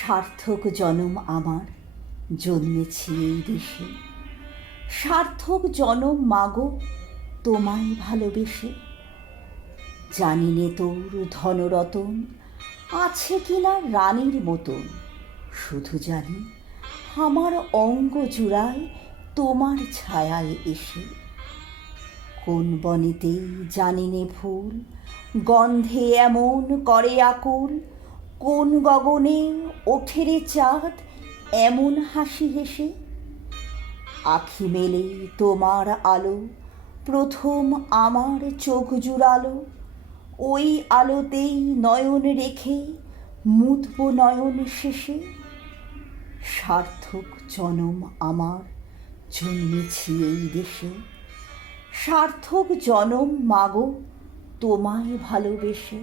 সার্থক জনম আমার জন্মেছি এই দেশে, সার্থক জনম মাগো তোমায় ভালোবেসে। জানি নে তোর ধনরতন আছে কিনা রানীর মতন, শুধু জানি আমার অঙ্গ জুড়ায় তোমার ছায়ায় এসে। কোন বনেতেই জানি নে ফুল গন্ধে এমন করে আকুল, কোন গগনে ওঠে রে চাঁদ এমন হাসি হেসে। আখি মেলে তোমার আলো প্রথম আমার চোখ জুড়ালো, ওই আলোতেই নয়ন রেখে মুতব নয়ন শেষে। সার্থক জনম আমার জন্মেছি এই দেশে, সার্থক জনম মাগো তোমায় ভালোবেসে।